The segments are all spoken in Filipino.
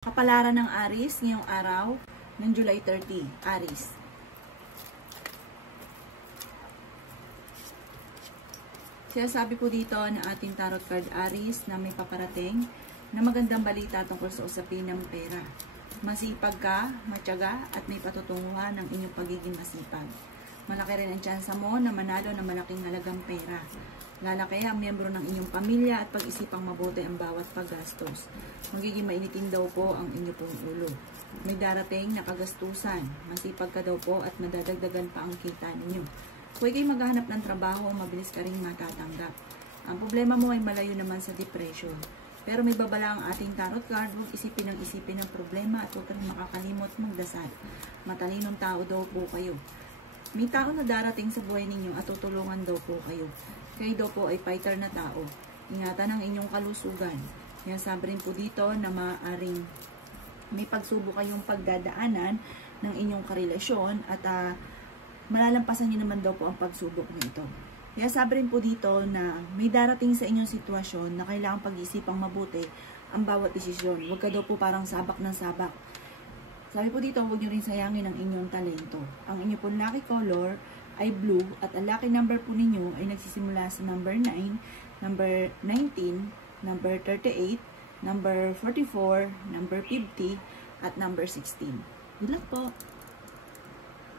Kapalaran ng Aries ngayong araw ng July 30, Aries. Sinasabi po dito na ating tarot card Aries na may paparating na magandang balita tungkol sa usapin ng pera. Masipag ka, matyaga at may patutunguhan ng inyong pagiging masipag. Malaki rin ang tsansa mo na manalo ng malaking halagang pera. Lalaki ang miyembro ng inyong pamilya at pag-isipang mabuti ang bawat paggastos. Magiging mainitin daw po ang inyong pong ulo. May darating na kagastusan. Masipag ka daw po at madadagdagan pa ang kita ninyo. Huwag kayo maghahanap ng trabaho, mabilis ka rin matatanggap. Ang problema mo ay malayo naman sa depression. Pero may babala ang ating tarot card, huwag isipin ng problema at huwag ka rin makakalimot magdasal. Matalinong tao daw po kayo. May tao na darating sa buhay ninyo at tutulungan daw po kayo. Kayo daw po ay fighter na tao. Ingatan ang inyong kalusugan. Kaya sabi rin po dito na maaaring may pagsubok kayong pagdadaanan ng inyong karelasyon at malalampasan nyo naman daw po ang pagsubok nito. Kaya sabi rin po dito na may darating sa inyong sitwasyon na kailangang pag-isipang mabuti ang bawat desisyon. Huwag ka daw po parang sabak ng sabak. Sabi po dito, huwag nyo rin sayangin ang inyong talento. Ang inyong pong lucky color ay blue at ang lucky number po ninyo ay nagsisimula sa number 9, number 19, number 38, number 44, number 50, at number 16. Good luck po!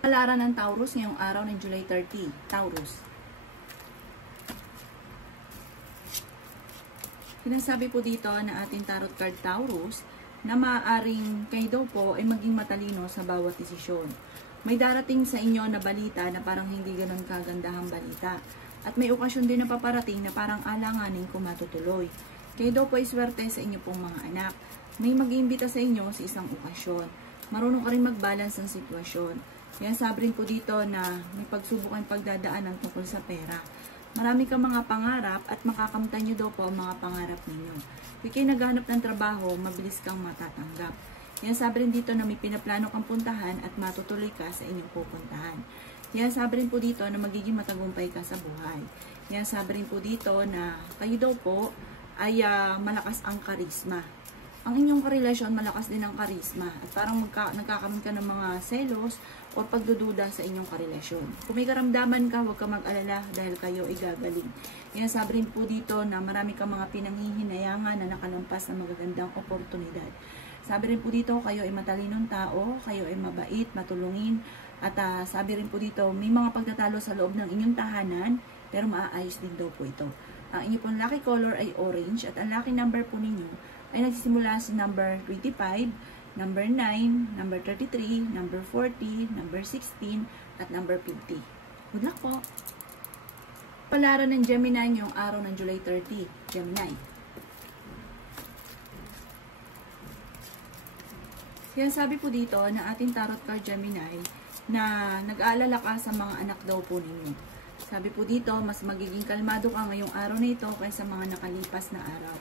Kapalaran ng Taurus ngayong araw ng July 30. Taurus. Sinasabi po dito na ating tarot card Taurus na maaaring kayo daw po ay maging matalino sa bawat desisyon. May darating sa inyo na balita na parang hindi ganon kagandahang balita. At may okasyon din na paparating na parang alanganin kung matutuloy. Kayo daw po ay swerte sa inyo pong mga anak. May mag-iimbita sa inyo sa isang okasyon. Marunong ka rin mag-balance ang sitwasyon. Kaya sabi rin po dito na may pagsubok ang pagdadaanan tungkol sa pera. Marami kang mga pangarap at makakamtan nyo daw po ang mga pangarap ninyo. Kung kayo naghahanap ng trabaho, mabilis kang matatanggap. Yan sabi rin dito na may pinaplano kang puntahan at matutuloy ka sa inyong pupuntahan. Yan sabi rin po dito na magiging matagumpay ka sa buhay. Yan sabi rin po dito na kayo daw po ay malakas ang karisma. Ang inyong karelasyon, malakas din ang karisma. At parang nagkakaroon ka ng mga selos o pagdududa sa inyong karelasyon. Kung may karamdaman ka, huwag ka mag-alala dahil kayo ay gagaling. Yan sabi rin po dito na marami kang mga pinanghihinayangan na nakalampas na magagandang oportunidad. Sabi rin po dito, kayo ay matalinong tao, kayo ay mabait, matulungin, at sabi rin po dito, may mga pagtatalo sa loob ng inyong tahanan, pero maaayos din daw po ito. Ang inyong pong lucky color ay orange, at ang lucky number po ninyo ay nagsisimula sa number 25, number 9, number 33, number 40, number 16, at number 50. Good luck po! Palaran ng Gemini ngayong araw ng July 30, Gemini. Kaya sabi po dito na ating tarot card Gemini na nag-aalala ka sa mga anak daw po ninyo. Sabi po dito, mas magiging kalmado ka ngayong araw na ito kaysa mga nakalipas na araw.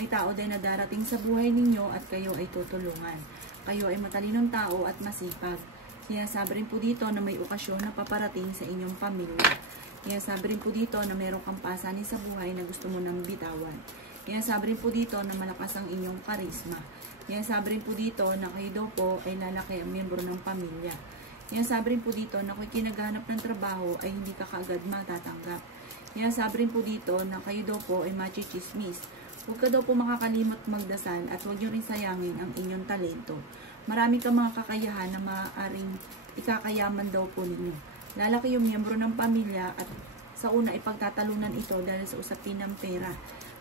May tao din na darating sa buhay ninyo at kayo ay tutulungan. Kayo ay matalinong tao at masipag. Kaya sabi rin po dito na may okasyon na paparating sa inyong pamilya. Kaya sabi rin po dito na mayroong kang pasanin sa buhay na gusto mo nang bitawan. Kaya sabi rin po dito na malakas ang inyong karisma. Kaya sabi rin po dito na kayo daw po ay lalaki ang miyembro ng pamilya. Kaya sabi rin po dito na kung kinaghanap ng trabaho ay hindi ka kaagad matatanggap. Kaya sabi rin po dito na kayo daw po ay machichismis. Huwag ka daw po makakalimot magdasal at huwag nyo rin sayangin ang inyong talento. Marami kang mga kakayahan na maaaring ikakayaman daw po ninyo. Lalaki yung miyembro ng pamilya at sa una ipagtatalunan ito dahil sa usapin ng pera.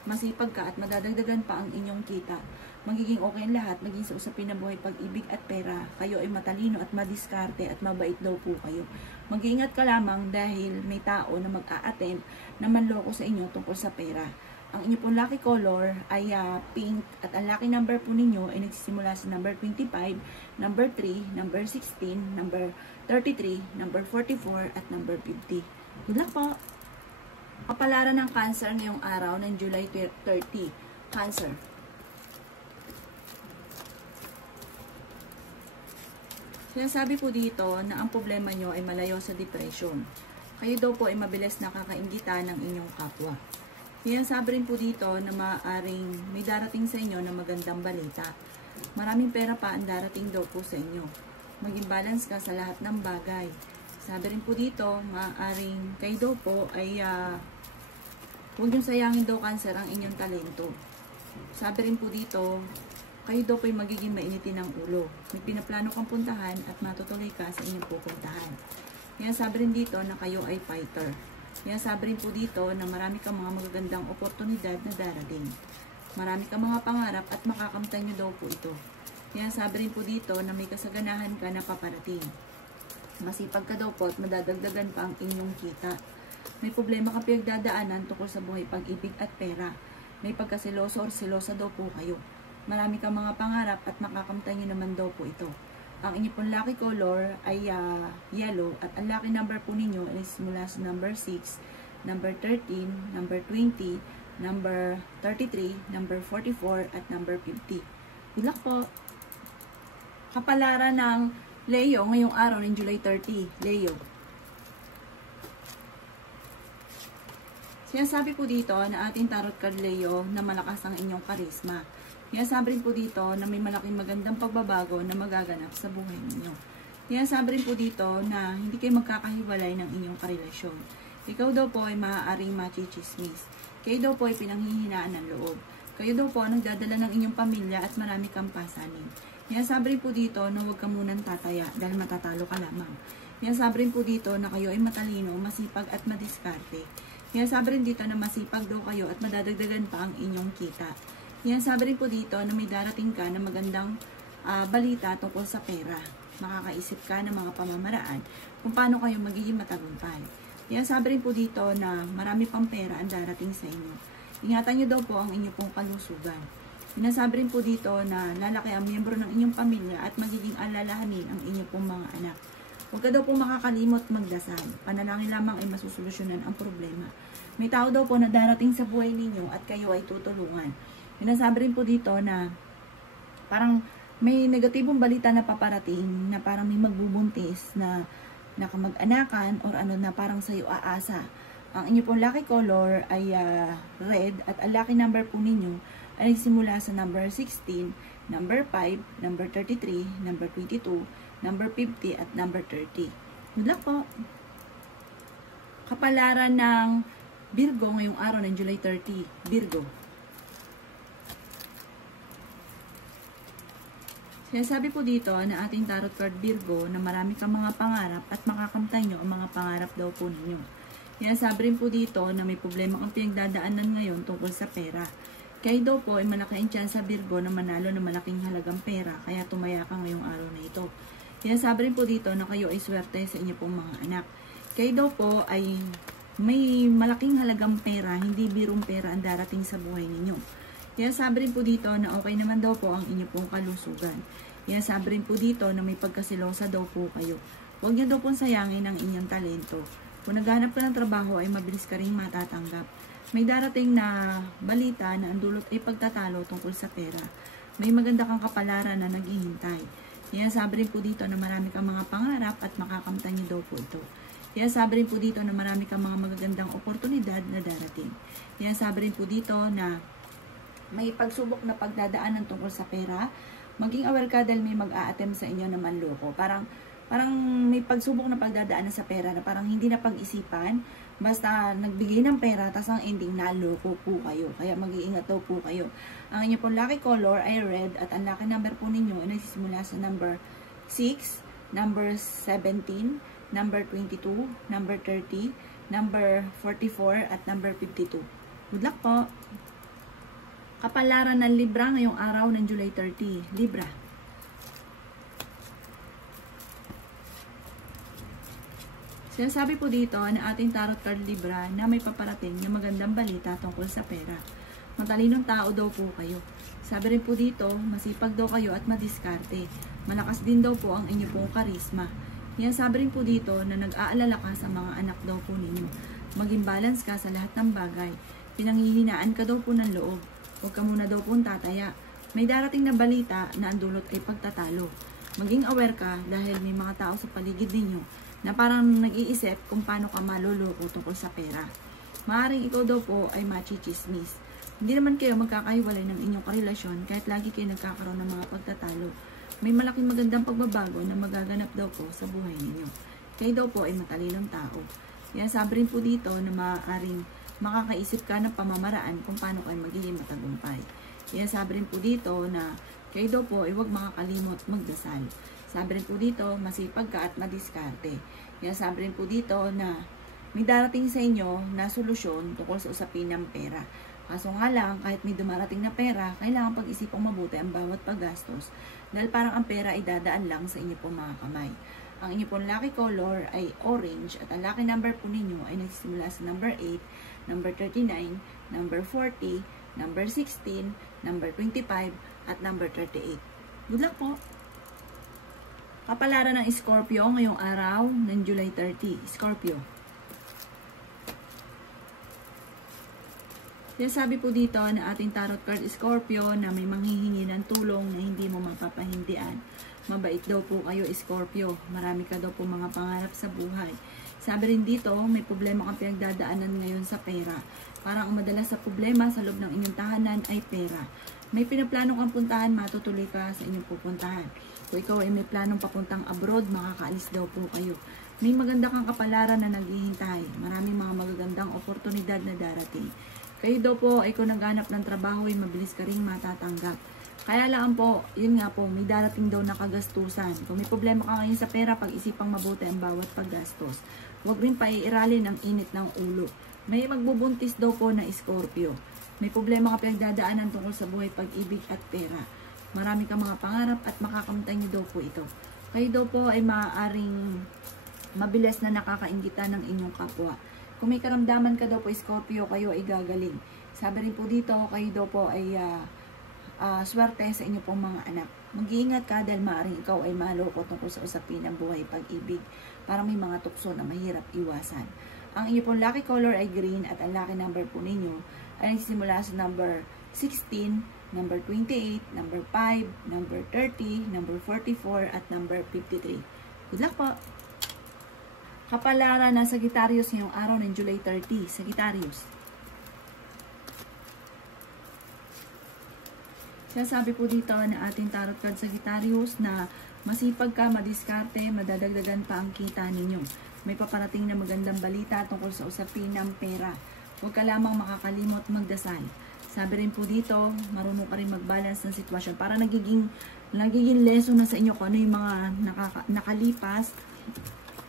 Masipag ka at madadagdagan pa ang inyong kita. Magiging okay ang lahat, maging sa usapin ng buhay, pag-ibig at pera. Kayo ay matalino at madiskarte at mabait daw po kayo. Mag-iingat ka lamang dahil may tao na mag-a-attempt na manloko sa inyo tungkol sa pera. Ang inyo pong lucky color ay pink at ang lucky number po ninyo ay nagsisimula sa number 25, number 3, number 16, number 33, number 44 at number 50. Good luck po! Kapalaran ng Cancer ngayong araw ng July 30. Cancer. Sinasabi po dito na ang problema nyo ay malayo sa depression. Kayo daw po ay mabilis nakakainggitan ng inyong kapwa. Kaya sabi rin po dito na maaaring may darating sa inyo na magandang balita. Maraming pera pa ang darating daw po sa inyo. Maging balance ka sa lahat ng bagay. Sabi rin po dito, maaaring kayo daw po ay huwag niyong sayangin daw cancer ang inyong talento. Sabi rin po dito, kayo daw po ay magiging mainitin ng ulo. May pinaplano kang puntahan at matutuloy ka sa inyong pupuntahan. Yan sabi rin dito na kayo ay fighter. Yan sabi rin po dito na marami kang mga magagandang oportunidad na darating. Marami kang mga pangarap at makakamtan nyo daw po ito. Yan sabi rin po dito na may kasaganahan ka na paparating. Masipag ka daw po at madadagdagan pa ang inyong kita. May problema ka pinagdadaanan tungkol sa buhay, pag-ibig at pera. May pagkaseloso or selosa daw po kayo. Marami kang mga pangarap at makakamtan nyo naman daw po ito. Ang inyong pong lucky color ay yellow at ang lucky number po ninyo is mula sa number 6, number 13, number 20, number 33, number 44 at number 50. Good luck po! Kapalaran ng Leo ngayong araw ng July 30. Leo. Sinasabi po dito na ating tarot card Leo na malakas ang inyong karisma. Sinasabi rin po dito na may malaking magandang pagbabago na magaganap sa buhay ninyo. Sinasabi rin po dito na hindi kayo magkakahiwalay ng inyong karelasyon. Ikaw daw po ay maaaring machichismis. Kayo daw po ay pinanghihinaan ng loob. Kayo daw po ang nagdadala ng inyong pamilya at marami kang pasanin. Sinasabi rin po dito na huwag ka munang tataya dahil matatalo ka lamang. Sinasabi rin po dito na kayo ay matalino, masipag at madiskarte. Sinasabi rin dito na masipag daw kayo at madadagdagan pa ang inyong kita. Sinasabi rin po dito na may darating ka na magandang balita tungkol sa pera. Makakaisip ka ng mga pamamaraan kung paano kayo magiging matagumpay. Sinasabi rin po dito na marami pang pera ang darating sa inyo. Ingatan nyo daw po ang inyong pong kalusugan. Sinasabi rin po dito na lalaki ang miyembro ng inyong pamilya at magiging alalahanin ang inyong pong mga anak. Huwag ka daw po makakalimot magdasal. Panalangin lamang ay masusolusyonan ang problema. May tao daw po na darating sa buhay ninyo at kayo ay tutulungan. Sinasabi rin po dito na parang may negatibong balita na paparating na parang may magbubuntis na nakamag-anakan or ano na parang sa'yo aasa. Ang inyo pong lucky color ay red at ang lucky number po ninyo ay simula sa number 16, number 5, number 33, number 22, number 50 at number 30. Good luck po! Kapalaran ng Virgo ngayong araw ng July 30. Virgo. Sinasabi po dito na ating tarot card Virgo na marami kang mga pangarap at makakamtan nyo ang mga pangarap daw po ninyo. Sinasabi rin po dito na may problema kang pinagdadaanan ngayon tungkol sa pera. Kayo daw po ay malaki ang chance sa Virgo na manalo ng malaking halagang pera kaya tumaya ka ngayong araw na ito. Sinasabi rin po dito na kayo ay swerte sa inyo pong mga anak. Kayo daw po ay may malaking halagang pera, hindi birong pera ang darating sa buhay ninyo. Sinasabi rin po dito na okay naman daw po ang inyo pong kalusugan. Sinasabi rin po dito na may pagkasilosa daw po kayo. Huwag niyo daw pong sayangin ang inyong talento. Kung naghanap ka ng trabaho ay mabilis ka rin matatanggap. May darating na balita na ang dulot ay pagtatalo tungkol sa pera. May maganda kang kapalaran na naghihintay. Sinasabi rin po dito na marami kang mga pangarap at makakamtan niyo daw po ito. Sinasabi rin po dito na marami kang mga magagandang oportunidad na darating. Sinasabi rin po dito na may pagsubok na pagdadaanan tungkol sa pera. Maging aware ka dahil may mag-a-attempt sa inyo na manloko. Parang may pagsubok na pagdadaanan sa pera na parang hindi na pag-isipan. Basta nagbigay ng pera, tas ang ending naloko po kayo. Kaya mag-iingat daw po kayo. Ang inyo pong lucky color ay red at ang lucky number po ninyo ay nagsisimula sa number 6, number 17, number 22, number 30, number 44 at number 52. Good luck po! Kapalaran ng Libra ngayong araw ng July 30. Libra. Sinasabi po dito na ating tarot card Libra na may paparating na magandang balita tungkol sa pera. Matalinong tao daw po kayo. Sabi rin po dito, masipag daw kayo at madiskarte. Malakas din daw po ang inyo pong karisma. Sinasabi rin po dito na nag-aalala ka sa mga anak daw po ninyo. Maging balance ka sa lahat ng bagay. Pinanghihinaan ka daw po ng loob. Huwag ka muna daw pong tataya. May darating na balita na ang dulot ay pagtatalo. Maging aware ka dahil may mga tao sa paligid ninyo na parang nag-iisip kung paano ka maluloko tungkol sa pera. Maaaring ikaw daw po ay machichismis. Hindi naman kayo magkakahiwalay ng inyong karelasyon kahit lagi kayo nagkakaroon ng mga pagtatalo. May malaking magandang pagbabago na magaganap daw po sa buhay ninyo. Kayo daw po ay matalinong tao. Kaya sabi rin po dito na maaaring makakaisip ka ng pamamaraan kung paano kayo magiging matagumpay. Kaya sabi rin po dito na kayo daw po ay huwag makakalimot magdasal. Sabi rin po dito, masipag ka at madiskarte. Kaya sabi rin po dito na may darating sa inyo na solusyon tungkol sa usapin ng pera. Kaso nga lang, kahit may dumarating na pera, kailangan pag-isipang mabuti ang bawat paggastos dahil parang ang pera ay dadaan lang sa inyo pong mga kamay. Ang inyo pong lucky color ay orange at ang lucky number po ninyo ay nagsisimula sa number 8, number 39, number 40, number 16, number 25, at number 38. Good luck po! Kapalaran ng Scorpio ngayong araw ng July 30. Scorpio. Kaya sabi po dito na ating tarot card Scorpio na may manghihingi ng tulong na hindi mo mapapahindian. Mabait daw po kayo Scorpio. Marami ka daw po mga pangarap sa buhay. Sabi rin dito, may problema kang pinagdadaanan ngayon sa pera. Parang ang madalas sa problema sa loob ng inyong tahanan ay pera. May pinaplano kang puntahan, matutuloy ka sa inyong pupuntahan. Kung ikaw ay may planong papuntang abroad, makakaalis daw po kayo. May maganda kang kapalaran na naghihintay. Maraming mga magagandang oportunidad na darating. Kayo daw po ay kung naghanap ng trabaho ay mabilis ka ring matatanggap. Kaya lang po, yun nga po, may darating daw na kagastusan. Kung may problema ka ngayon sa pera, pag-isipang mabuti ang bawat paggastos. Huwag rin paiiralin ang init ng ulo. May magbubuntis daw po na Scorpio. May problema ka pinagdadaanan tungkol sa buhay, pag-ibig at pera. Marami kang mga pangarap at makakamtan niyo daw po ito. Kayo daw po ay maaaring mabilis na nakakaingitan ng inyong kapwa. Kung may karamdaman ka daw po Scorpio, kayo ay gagaling. Sabi rin po dito, kayo daw po ay swerte sa inyo pong mga anak. Mag-iingat ka dahil maaaring ikaw ay maloko tungkol sa usapin ng buhay, pag-ibig. Parang may mga tukso na mahirap iwasan. Ang inyo pong lucky color ay green at ang lucky number po ninyo ay nagsisimula sa number 16, number 28, number 5, number 30, number 44, at number 53. Good luck po! Kapalaran ng Sagittarius ngayong araw ng July 30. Sagittarius. Kaya sabi po dito na ating tarot card Sagittarius na masipag ka, madiskarte, madadagdagan pa ang kita ninyo. May paparating na magandang balita tungkol sa usapin ng pera. Huwag ka lamang makakalimot magdasal. Sabi rin po dito, marunong ka rin mag-balance ng sitwasyon. Para nagiging lesson na sa inyo kung ano yung mga nakalipas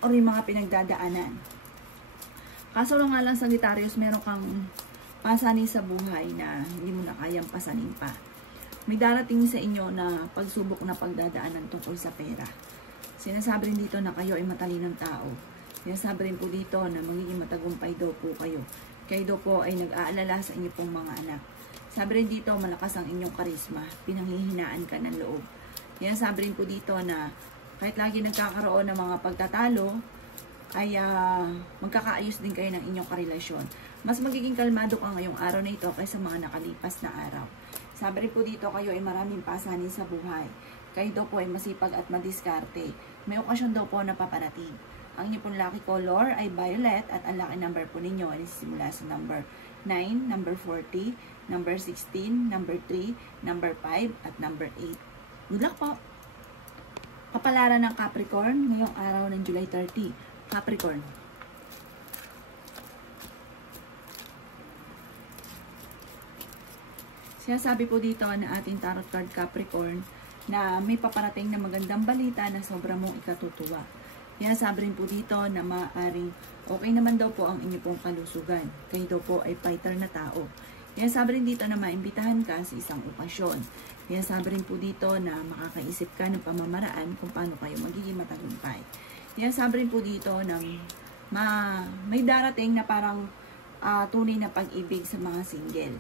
o yung mga pinagdadaanan. Kaso lang nga lang Sagittarius, meron kang pasanin sa buhay na hindi mo na kayang pasanin pa. May darating sa inyo na pagsubok na pagdadaanan tungkol sa pera. Sinasabi rin dito na kayo ay matalinong tao. Sinasabi rin po dito na magiging matagumpay daw po kayo. Kayo daw po ay nag-aalala sa inyo pong mga anak. Sabi rin dito, malakas ang inyong karisma. Pinanghihinaan ka ng loob. Sabi rin po dito na kahit lagi nagkakaroon ng mga pagtatalo, ay magkakaayos din kayo ng inyong karelasyon. Mas magiging kalmado ka ngayong araw na ito kaysa mga nakalipas na araw. Sabi rin po dito, kayo ay maraming pasanin sa buhay. Kayo daw po ay masipag at madiskarte. May okasyon daw po na paparating. Ang inyong pong lucky color ay violet at ang lucky number po ninyo ay simula sa number 9, number 40, number 16, number 3, number 5, at number 8. Good luck po! Kapalaran ng Capricorn ngayong araw ng July 30. Capricorn. Sabi po dito na ating tarot card Capricorn na may paparating na magandang balita na sobrang mong ikatutuwa. Sabi rin po dito na maaaring okay naman daw po ang inyo pong kalusugan. Kayo daw po ay fighter na tao. Sabi rin dito na maimbitahan ka sa isang okasyon. Sabi rin po dito na makakaisip ka ng pamamaraan kung paano kayo magiging matagumpay. Sabi rin po dito na may darating na parang tunay na pag-ibig sa mga single.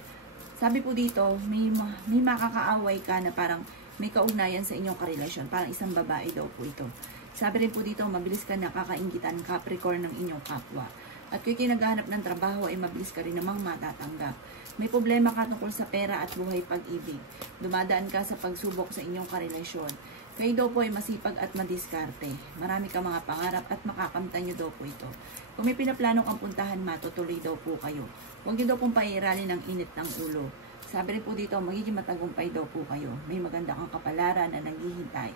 Sabi po dito, may makakaaway ka na parang may kaugnayan sa inyong karelasyon. Parang isang babae daw po ito. Sabi rin po dito, mabilis ka nakakaingitan Capricorn ng inyong kapwa. At kung naghahanap ng trabaho, ay mabilis ka rin namang matatanggap. May problema ka tungkol sa pera at buhay pag-ibig. Dumadaan ka sa pagsubok sa inyong karelasyon. Kayo daw po ay masipag at madiskarte. Marami kang mga pangarap at makakamtan nyo daw po ito. Kung may pinaplano kang puntahan, matutuloy daw po kayo. Huwag nyo daw pong pairalin ng init ng ulo. Sabi rin po dito, magiging matagumpay daw po kayo. May maganda kang kapalaran na naghihintay.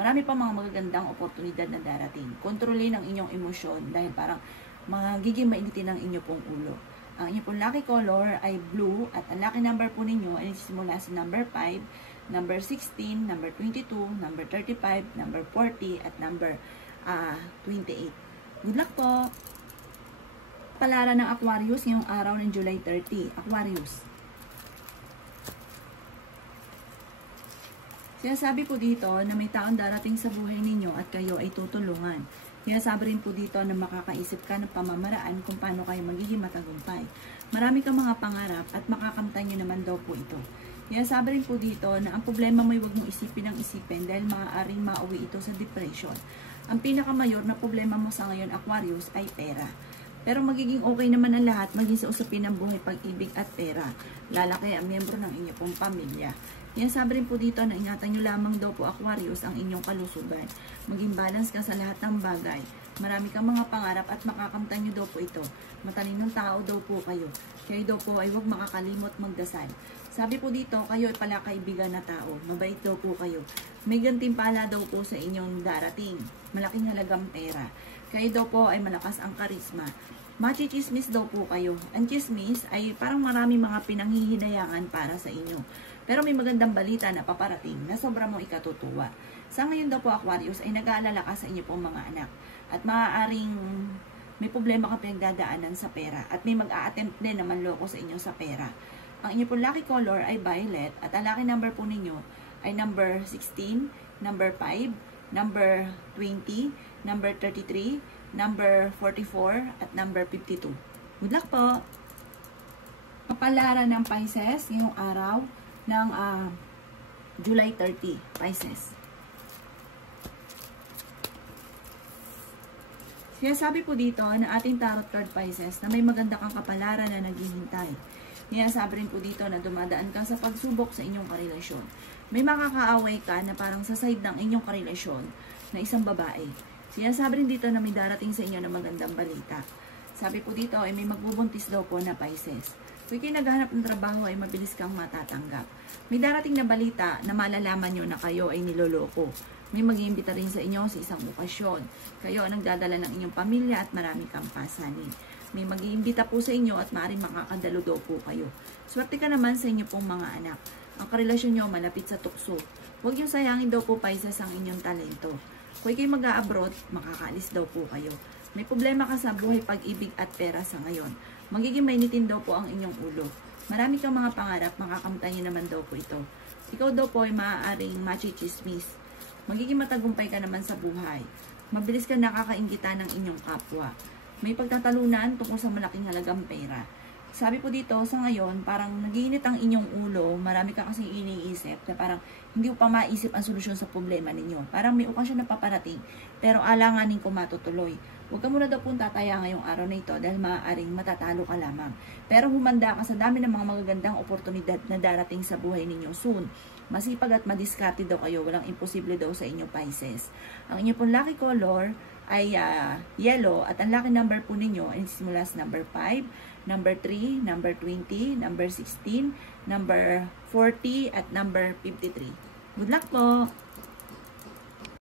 Marami pa mga magagandang oportunidad na darating. Kontrolin ang inyong emosyon dahil parang magiging mainitin ang inyo pong ulo. Ang inyong pong lucky color ay blue at ang lucky number po ninyo ay simula sa number 5, number 16, number 22, number 35, number 40, at number 28. Good luck po! Palaran ng Aquarius ngayong araw ng July 30. Aquarius. Sinasabi po dito na may taong darating sa buhay ninyo at kayo ay tutulungan. Sinasabi rin po dito na makakaisip ka ng pamamaraan kung paano kayo magiging matagumpay. Marami kang mga pangarap at makakamtan nyo naman daw po ito. Sinasabi rin po dito na ang problema mo ay huwag mong isipin ng isipin dahil maaaring mauwi ito sa depression. Ang pinakamayor na problema mo sa ngayon, Aquarius, ay pera. Pero magiging okay naman ang lahat maging sa usapin ng buhay, pag-ibig at pera. Lalaki ang miyembro ng inyong pong pamilya. Sinasabi rin po dito na ingatan nyo lamang daw po, Aquarius, ang inyong kalusugan. Maging balance ka sa lahat ng bagay. Marami kang mga pangarap at makakamtan nyo daw po ito. Matalinong tao daw po kayo. Kayo daw po ay huwag makakalimot magdasal. Sabi po dito, kayo ay pala kaibigan na tao. Mabait daw po kayo. May gantimpala daw po sa inyong darating. Malaking halagang pera. Kayo daw po ay malakas ang karisma. Machichismis daw po kayo. Ang chismis ay parang marami mga pinanghihinayangan para sa inyo. Pero may magandang balita na paparating na sobra mong ikatutuwa. Sa ngayon daw po, Aquarius, ay nag-aalala ka sa inyo pong mga anak. At maaaring may problema ka pinagdadaanan sa pera. At may mag-a-attempt din na manloko sa inyo sa pera. Ang inyo pong lucky color ay violet. At ang lucky number po ninyo ay number 16, number 5, number 20, number 33, number 44, at number 52. Good luck po! Kapalaran ng Pisces ngayong araw ng July 30, Pisces. Sinasabi po dito na ating tarot card, Pisces, na may maganda kang kapalaran na naghihintay. Sinasabi rin po dito na dumadaan ka sa pagsubok sa inyong karelasyon. May makakaaway ka na parang sa side ng inyong karelasyon na isang babae. Sinasabi rin dito na may darating sa inyo na magandang balita. Sabi po dito ay may magbubuntis daw po na Pisces. Kung kayo naghahanap ng trabaho ay mabilis kang matatanggap. May darating na balita na malalaman nyo na kayo ay niloloko. May mag-iimbita rin sa inyo sa isang okasyon. Kayo ang nagdadala ng inyong pamilya at marami kang pasanin. May mag-iimbita po sa inyo at maaaring makakadalo daw po kayo. Swerte ka naman sa inyo pong mga anak. Ang karelasyon nyo malapit sa tukso. Huwag yung sayangin daw po, Pisces, ang inyong talento. Kung kayo mag-a-abroad, makakaalis daw po kayo. May problema ka sa buhay, pag-ibig at pera sa ngayon. Magiging mainitin daw po ang inyong ulo. Marami kang mga pangarap, makakamtan nyo naman daw po ito. Ikaw daw po ay maaaring machichismis. Magiging matagumpay ka naman sa buhay. Mabilis ka nakakainggitan ng inyong kapwa. May pagtatalunan tungkol sa malaking halagang pera. Sabi po dito, sa ngayon, parang nagiinit ang inyong ulo, marami ka kasing iniisip, na parang hindi mo pa maisip ang solusyon sa problema ninyo. Parang may okasyon na paparating, pero alanganin ko matutuloy. Huwag ka muna daw pong tataya ngayong araw na ito dahil maaaring matatalo ka lamang. Pero humanda ka sa dami ng mga magagandang oportunidad na darating sa buhay ninyo soon. Masipag at madiskarte daw kayo, walang imposible daw sa inyo, Pisces. Ang inyong pong lucky color ay yellow at ang lucky number po ninyo ay simula sa number 5, number 3, number 20, number 16, number 40 at number 53. Good luck po!